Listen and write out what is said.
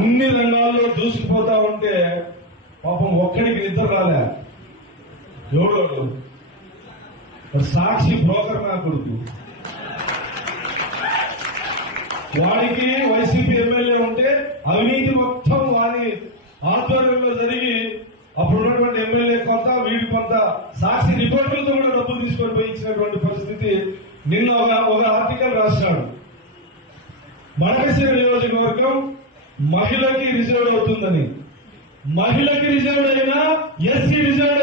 అన్ని రంగాల్లో దూసుకుపోతా ఉంటే పాపం ఒక్కడికి నిద్ర రాలే. ఎవడోడు సాక్షి బ్రోకర్ నా కొడుకు, వాడికి వైసీపీ ఎమ్మెల్యే ఉంటే అవినీతి మొత్తం వారి ఆధ్వర్యంలో జరిగి అప్పుడు ఉన్నటువంటి ఎమ్మెల్యే కొంత వీడి కొంత సాక్షి రిపోర్టులతో కూడా డబ్బులు తీసుకొని పోయి ఇచ్చినటువంటి పరిస్థితి. నిన్న ఒక ఆర్టికల్ రాశాడు, మడకశిర నియోజకవర్గం మహిళకి రిజర్వ్ అవుతుందని. మహిళకి రిజర్వ్ అయినా ఎస్సీ రిజర్వ్